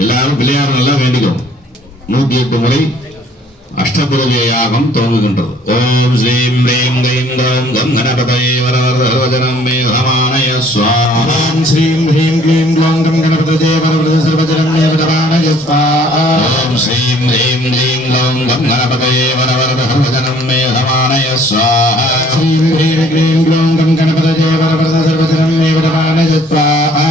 எல்லாரும் பிள்ளையாரும் நல்லா வேண்டிக்கும். 108 முறை அஷ்டபுரஜ யாகம் துவங்குகின்றது. ஓம் ஸ்ரீம் ஹ்ரீம் க்ளீம் க்ளௌம் கம் கணபதயே வரவரதனம் மே சமானய ஸ்வாஹா. ஓம் ஸ்ரீம் ஹ்ரீம் க்ளீம் க்ளௌம் கம் கணபதயே வரவரதனம் மே சமானய ஸ்வாஹா. ஓம் ஸ்ரீம் ஹ்ரீம் க்ளீம் க்ளௌம் கம் கணபதயே வரவரதனம் மே சமானய ஸ்வாஹா. ஸ்ரீம் ஹ்ரீம் க்ளீம் க்ளௌம் கம் கணபதயே வரவரதனம் மே சமானய ஸ்வாஹா.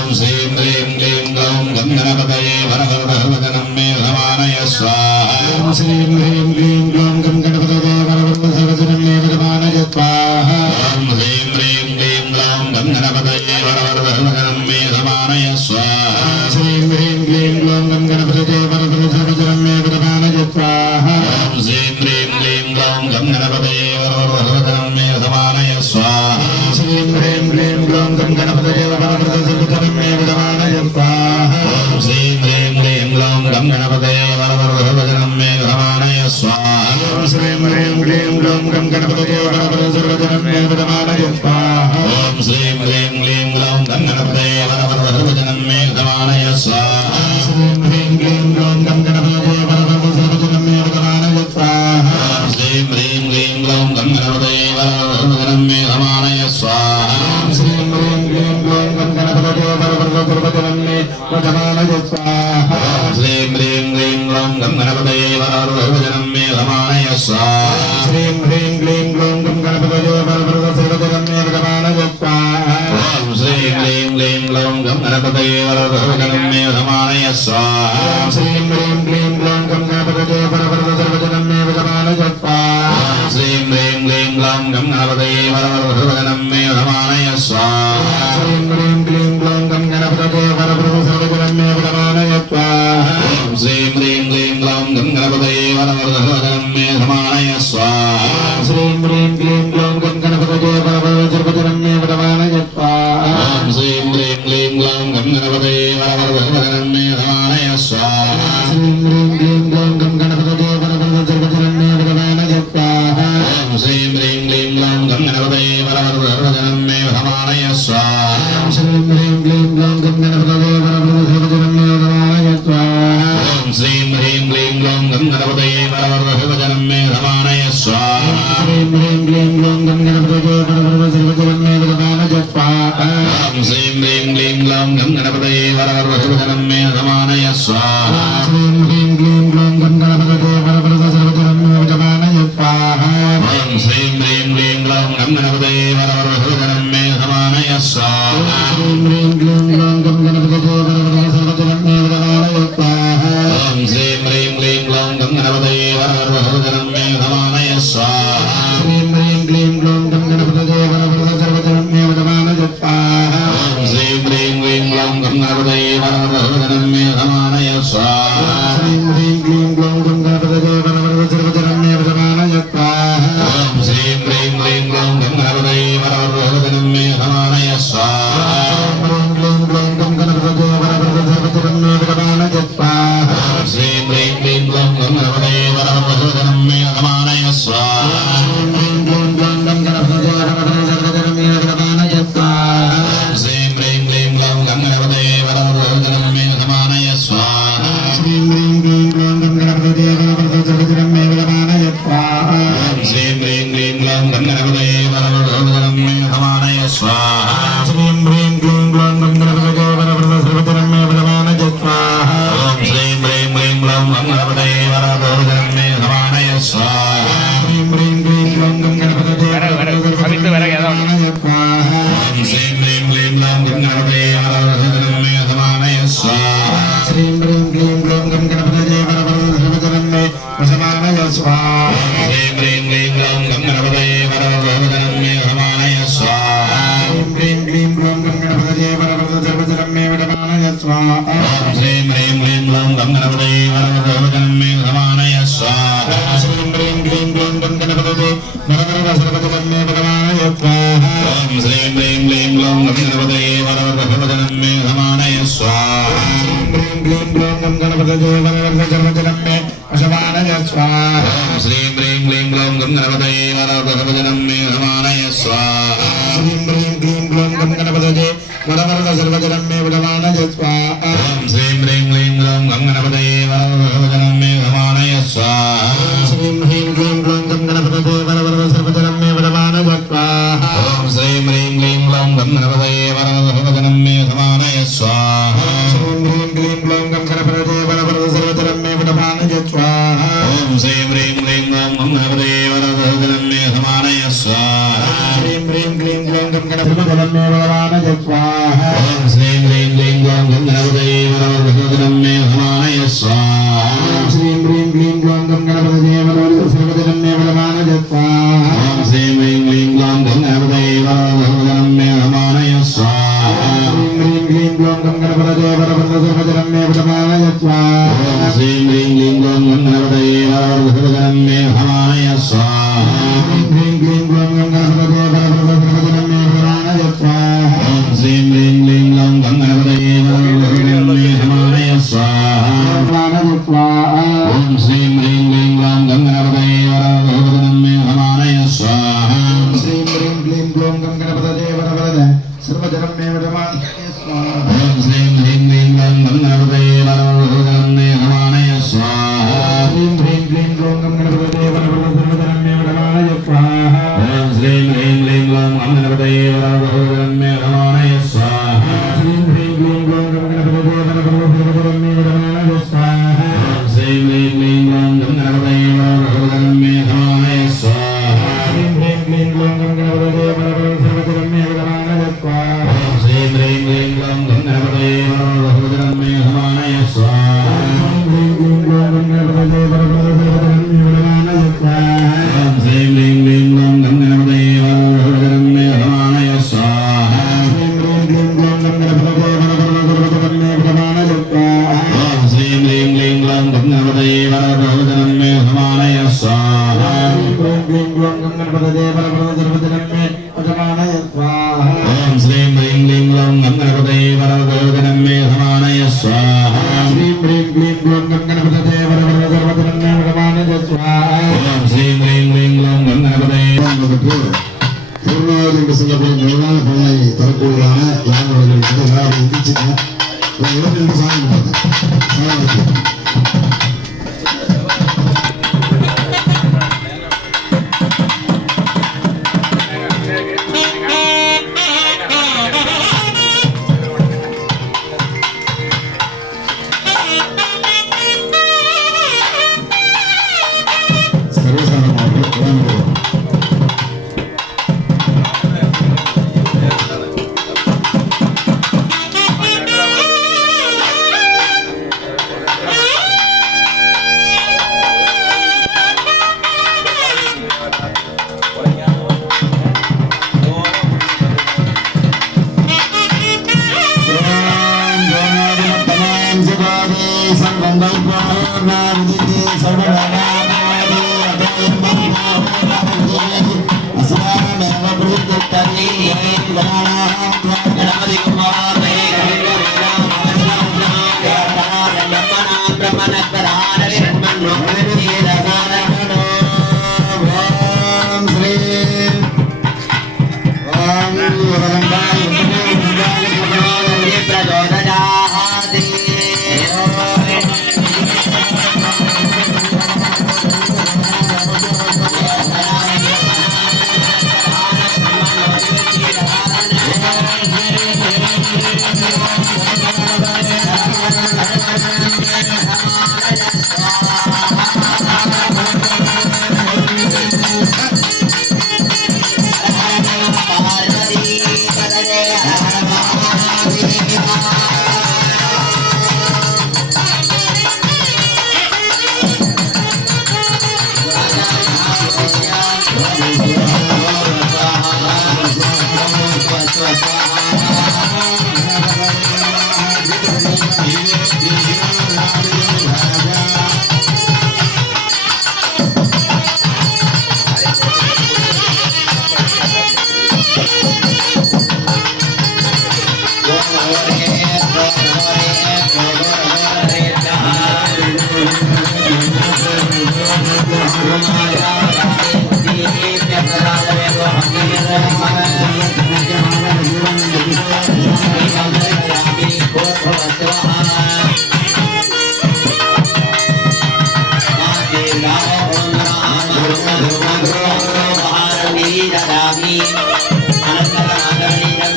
ஓம் ஸ்ரீம் ஹ்ரீம் க்ளீம் க்ளௌம் கம் கணபதயே வரவரதனம் மே சமானய ஸ்வாஹா. ஓம் ஸ்ரீம் ஹ்ரீம் க்ளீம் க்ளௌம் கம் கணபதயே வரவரதனம் மே சமானய ஸ்வாஹா. ஓம் ஸ்ரீம் ஹ்ரீம் க்ளீம் க்ளௌம் கம் கணபதயே வரவரதனம் மே சமானய ஸ்வாஹா. ஸ்ரீம் ஹ்ரீம் க்ளீம் க்ளௌம் கம் கணபதயே வரவரதனம் மே சமானய ஸ்வாஹா. ஓம் ஸ்ரீம் ஹ்ரீம் க்ளீம் க்ளௌம் கம் கணபதயே வரவரதனம் மே சமானய ஸ்வாஹா. ஸ்ரீம் ஹ்ரீம் க்ளீம் க்ளௌம் கம் கணபதயே வரவரதனம் மே சமானய ஸ்வாஹா. ஓம் ஸ்ரீம் ஹ்ரீம் க்ளீம் க்ளௌம் கம் கணபதயே வரவரதனம் மே சமானய ஸ்வாஹா. ஸ்ரீம் ஹ்ரீம் க்ளீம் க்ளௌம் கம் கணபதயே வரவரதனம் மே சமானய ஸ்வாஹா. ஓம் ஸ்ரீம் ஹ்ரீம் க்ளீம் க்ளௌம் கம் கணபதயே வரவரதனம் மே சமானய ஸ்வாஹா. ஸ்ரீம் ஹ்ரீம் க்ளீம் க்ளௌம் கம் கணபதயே வரவரதனம் மே சமானய ஸ்வாஹா. ஓம் ஸ்ரீம் ஹ்ரீம் க்ளீம் க்ளௌம் கம் கணபதயே வரவரதனம் மே சமானய ஸ்வாஹா. ஸ்ரீம் ஹ்ரீம் க்ளீம் க்ளௌம் கம் கணபதயே வரவரதனம் மே சமானய ஸ்வாஹா. ஸ்ரீம் ஹ்ரீம் க்ளீம் க்ளௌம் கம் கணபதயே வரவரதனம் மே சமானய ஸ்வாஹா. ஸ்ரீம் ஹ்ரீம் க்ளீம் க்ளௌம் கம் கணபதயே வரவரதனம் மே சமானய ஸ்வாஹா. ஓம் ஸ்ரீம் ஹ்ரீம் க்ளீம் க்ளௌம் கம் கணபதயே வரவரதனம் மே சமானய ஸ்வாஹா. ஸ்ரீம் ஹ்ரீம் க்ளீம் க்ளௌம் கம் கணபதயே வரவரதனம் மே சமானய ஸ்வாஹா. ஸ்ரீம் ஹ்ரீம் க்ளீம் க்ளௌம் கம் கணபதயே வரவரதனம் மே சமானய ஸ்வாஹா. ஸ்ரீம் ஹ்ரீம் க்ளீம் க்ளௌம் கம் கணபதயே வரவரதனம் மே சமானய ஸ்வாஹா. ஓம் ஸ்ரீம் ஹ்ரீம் க்ளீம் க்ளௌம் கம் கணபதயே வரவரதனம் மே சமானய ஸ்வாஹா. ஸ்ரீம் ஹ்ரீம் க்ளீம் க்ளௌம் கம் கணபதயே வரவரதனம் மே சமானய ஸ்வாஹா. ஓம் ஸ்ரீம் ஹ்ரீம் க்ளீம் க்ளௌம் கம் கணபதயே வரவரதனம் மே சமானய ஸ்வாஹா. ஸ்ரீம் ஹ்ரீம் க்ளீம் க்ளௌம் கம் கணபதயே வரவரதனம் மே சமானய ஸ்வாஹா. ஓம் ஸ்ரீம் ஹ்ரீம் க்ளீம் க்ளௌம் கம் கணபதயே வரவரதனம் மே சமானய ஸ்வாஹா. ஸ்ரீம் ஹ்ரீம் க்ளீம் க்ளௌம் கம் கணபதயே வரவரதனம் மே சமானய ஸ்வாஹா. ஓம் ஸ்ரீம் ஹ்ரீம் க்ளீம் க்ளௌம் கம் கணபதயே வரவரதனம் மே சமானய ஸ்வாஹா. ஸ்ரீம் ஹ்ரீம் க்ளீம் க்ளௌம் கம் கணபதயே வரவரதனம் மே சமானய ஸ்வாஹா. ஓம் ஸ்ரீம் ஹ்ரீம் க்ளீம் க்ளௌம் கம் கணபதயே வரவரதனம் மே சமானய ஸ்வாஹா. ஸ்ரீம் ஹ்ரீம் க்ளீம் க்ளௌம் கம் கணபதயே வரவரதனம் மே சமானய ஸ்வாஹா. ஓம் ஸ்ரீம் ஹ்ரீம் க்ளீம் க்ளௌம் கம் கணபதயே வரவரதனம் மே சமானய ஸ்வாஹா. ஸ்ரீம் ஹ்ரீம் க்ளீம் க்ளௌம் கம் கணபதயே வரவரதனம் மே சமானய ஸ்வாஹா. ஓம் ஸ்ரீம் ஹ்ரீம் க்ளீம் க்ளௌம் கம் கணபதயே வரவரதனம் மே சமானய ஸ்வாஹா. ஸ்ரீம் ஹ்ரீம் க்ளீம் க்ளௌம் கம் கணபதயே வரவரதனம் மே சமானய ஸ்வாஹா. ஓம் ஸ்ரீம் ஹ்ரீம் க்ளீம் க்ளௌம் கம் கணபதயே வரவரதனம் மே சமானய ஸ்வாஹா. ஸ்ரீம் ஹ்ரீம் க்ளீம் க்ளௌம் கம் கணபதயே வரவரதனம் மே சமானய ஸ்வாஹா. ஓம் ஸ்ரீம் ஹ்ரீம் க்ளீம் க்ளௌம் கம் கணபதயே வரவரதனம் மே சமானய ஸ்வாஹா. ஸ்ரீம் ஹ்ரீம் க்ளௌம் கம் கணபதயே வரவரதனம் மே சமானய ஸ்வாஹா. ஸ்ரீம் ஹ்ரீம் க்ளீம் க்ளௌம் கம் கணபதயே வரவரதனம் மே சமானய ஸ்வாஹா. ஸ்ரீம் ஹ்ரீம் க்ளீம் க்ளௌம் கம் கணபதயே வரவரதனம் மே சமானய ஸ்வாஹா. ஸ்ரீம் ஹ்ரீம் க்ளீம் க்ளௌம் கம் கணபதயே வரவரதனம் மே சமானய ஸ்வாஹா. ஸ்ரீம் ஹ்ரீம் க்ளீம் க்ளௌம் கம் கணபதயே வரவரதனம் மே சமானய ஸ்வாஹா. ஸ்ரீம் ஹ்ரீம் க்ளீம் க்ளௌம் கம் கணபதயே வரவரதனம் மே சமானய ஸ்வாஹா. ஸ்ரீம் ஹ்ரீம் க்ளீம் க்ளௌம் கம் கணபதயே வரவரதனம் மே சமானய ஸ்வாஹா. ஓம் ஸ்ரீம் ஹ்ரீம் க்ளீம் க்ளௌம் கம் கணபதயே வரவரதனம் மே சமானய ஸ்வாஹா. ஸ்ரீம் ஹ்ரீம் க்ளீம் க்ளௌம் கம் கணபதயே வரவரதனம் மே சமானய ஸ்வாஹா. ஓம் ஸ்ரீம் ஹ்ரீம் க்ளீம் க்ளௌம் கம் கணபதயே வரவரதனம் மே சமானய ஸ்வாஹா. ஸ்ரீம் ஹ்ரீம் க்ளீம் க்ளௌம் கம் கணபதயே வரவரதனம் மே சமானய ஸ்வாஹா. ஸ்ரீம் ஹ்ரீம் க்ளீம் க்ளௌம் கம் கணபதயே வரவரதனம் மே சமானய ஸ்வாஹா. ஸ்ரீம் ஹ்ரீம் க்ளீம் க்ளௌம் கம் கணபதயே வரவரதனம் மே சமானய ஸ்வாஹா. ஓம் ஸ்ரீம் ஹ்ரீம் க்ளீம் க்ளௌம் கம் கணபதயே வரவரதனம் மே சமானய ஸ்வாஹா. ஸ்ரீம் ஹ்ரீம் க்ளீம் க்ளௌம் கம் கணபதயே வரவரதனம் மே சமானய ஸ்வாஹா. ஓம் ஸ்ரீம் ஹ்ரீம் க்ளீம் க்ளௌம் கம் கணபதயே வரவரதனம் மே சமானய ஸ்வாஹா. ஸ்ரீம் ஹ்ரீம் க்ளீம் க்ளௌம் கம் கணபதயே வரவரதனம் மே சமானய ஸ்வாஹா. ஓம் ஸ்ரீம் ஹ்ரீம் க்ளீம் க்ளௌம் கம் கணபதயே வரவரதனம் மே சமானய ஸ்வாஹா. ஸ்ரீம் ஹ்ரீம் க்ளீம் க்ளௌம் கம் கணபதயே गणपतये वरदभवदनं मे समानय स्वाहा ॐ ह्रीं क्लीं ग्लौं गं गणपतये वरवरद सर्वधनं मे वरदानय स्वाहा ॐ श्रीं ह्रीं क्लीं ग्लौं गं गणपतये वरदभवदनं मे समानय स्वाहा ह्रीं ह्रीं क्लीं ग्लौं गं गणपतये मे वरदानय स्वाहा ॐ श्रीं ह्रीं क्लीं ग्लौं गं गणपतये वरदभवदनं मे समानय स्वाहा श्रीं ह्रीं क्लीं ग्लौं गं गणपतये वरवरद सर्वधनं मे वरदानय स्वाहा ॐ श्रीं ह्रीं क्लीं ग्लौं गं गणपतये वरदभवदनं मे समानय स्वाहा ह्रीं क्लीं ग्लौं गं गणपतये वरवरद सर्वधनं मे वरदानय स्वाहा ॐ श्रीं ह्रीं क्लीं ग्लौं गं गणपतये वरदभवदनं मे समानय स्वाहा ह्रीं क्लीं ग्लौं गं गणपतये वरवरद सर्वधनं मे वरदानय स्वाहा ॐ श्रीं ह्रीं क्लीं ग्लौं गं गणपतये वरदभवदनं मे समानय स्वाहा वरदानय स्वाहा ॐ श्रीं ह्रीं क्लीं ग्लौं गं गणपतये वरदभवदनं मे समानय स्वाहा श्रीं ह्रीं क्लीं ग्लौं गं गणपतये वरवरद सर्वधनं मे वरदानय स्वाहा ॐ श्रीं ह्रीं क्लीं ग्लौं गं गणपतये वरदभवदनं मे समानय स्वाहा ह्रीं ह्रीं क्लीं ग्लौं गं गणपतये वरवरद सर्वधनं मे वरदानय स्वाहा ॐ श्रीं ह्रीं क्लीं ग्लौं गं गणपतये वरदभवदनं मे समानय स्वाहा श्रीं ह्रीं क्लीं ग्लौं गं गणपतये वरवरद सर्वधनं मे वरदानय स्वाहा ॐ श्रीं ह्रीं क्लीं ग्लौं गं गणपतये वरदभवदनं मे समानय स्वाहा श्रीं ह्रीं क्लीं ग्लौं गं गणपतये वरवरद सर्वधनं मे वरदानय स्वाहा ॐ श्रीं ह्रीं क्लीं ग्लौं गं गणपतये वरदभवदनं मे समानय स्वाहा ह्रीं क्लीं ग्लौं गं गणपतये वरवरद सर्वधनं मे वरदानय स्वाहा ॐ श्रीं ह्रीं क्लीं ग्लौं गं गणपतये वरदभवदनं मे समानय स्वाहा श्रीं ह्रीं क्लीं ग्लौं गं गणपतये वरवरद सर्वधनं मे वरदानय स्वाहा ॐ श्रीं ह्रीं क्लीं ग्लौं गं गणपतये वरदभवदनं मे समानय स्वाहा ह्रीं क्लीं ग्लौं गं गणपतये वरवरद सर्वधनं मे वरदानय स्वाहा ॐ श्रीं ह्रीं क्लीं ग्लौं गं गणपतये वरदभवदनं मे समानय स्वाहा श्रीं ह्रीं क्लीं ग्लौं गं गणपतये वरवरद सर्वधनं मे वरदानय स्वाहा ॐ श्रीं ह्रीं क्लीं ग्लौं गं गणपतये திருநாள் என்று சொல்லப்படும் நிறைவான பலனை தரக்கூடியதான யானவர்கள் அதை இடிச்சுங்க இடத்திலிருந்து சாமி சர்வசாதாரணமாக ददामि अनन्तरमादरणीयं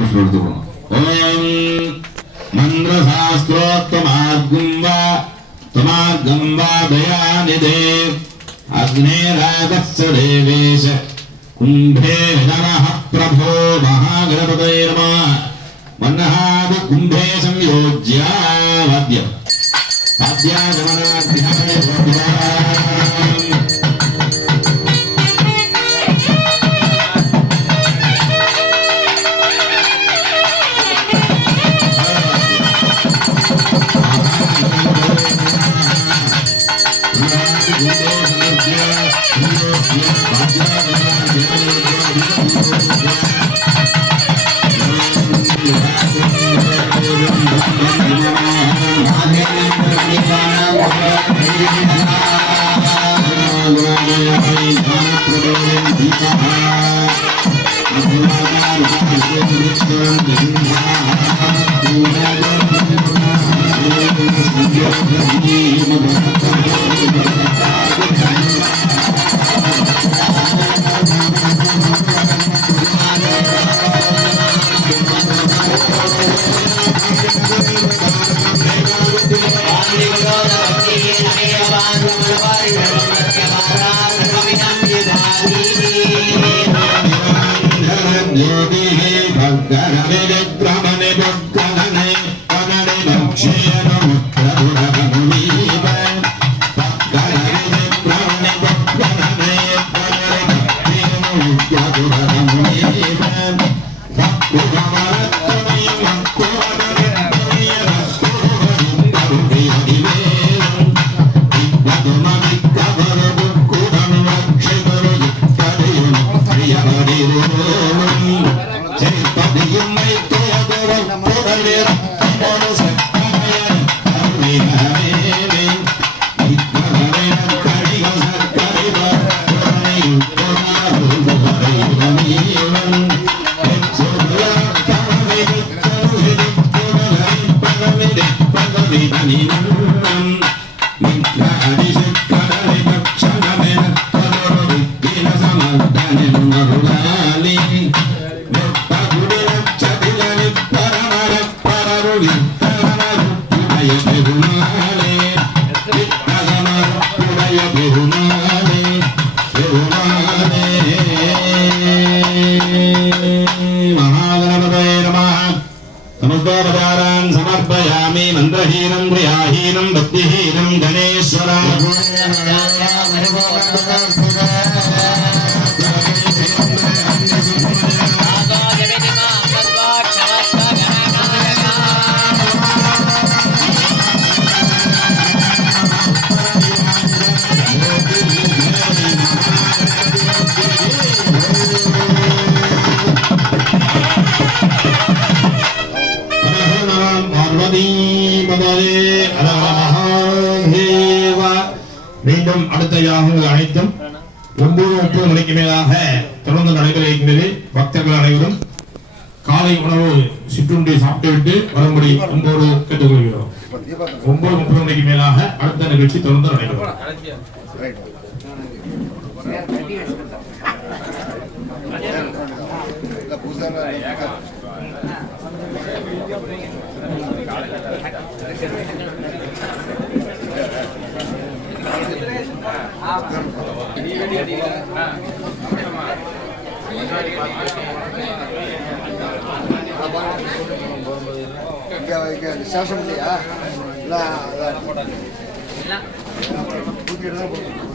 புஷ்பம் எடுத்துக்கணும். ஓம் மந்திரசாஸ்திரோத்தமார்க்கம் வா தயாநிதே அக்னேராகஸ்ய தேவேஷ கும்பே நமः பிரபோ மகாகணபதயே நமः. மன்னஹாது கும்பே संयोज्य வாத்யம் வாத்யாகமனாத்யாய समर्पयामि मंत्रहीनं क्रियाहीनं भक्तिहीनं गणेश्वर மீண்டும் அடுத்த யாகங்கள் அனைத்தும் 9:30 மணிக்கு மேலாக தொடர்ந்து நடைபெற இருக்கின்றது. பக்தர்கள் அனைவரும் காலை உணவு சிற்றுண்டி சாப்பிட்டுவிட்டு வரும்படி அன்போடு கேட்டுக்கொள்கிறோம். 9:30 மணிக்கு மேலாக அடுத்த நிகழ்ச்சி தொடர்ந்து நடைபெறும். சேஷம் இல்லையா?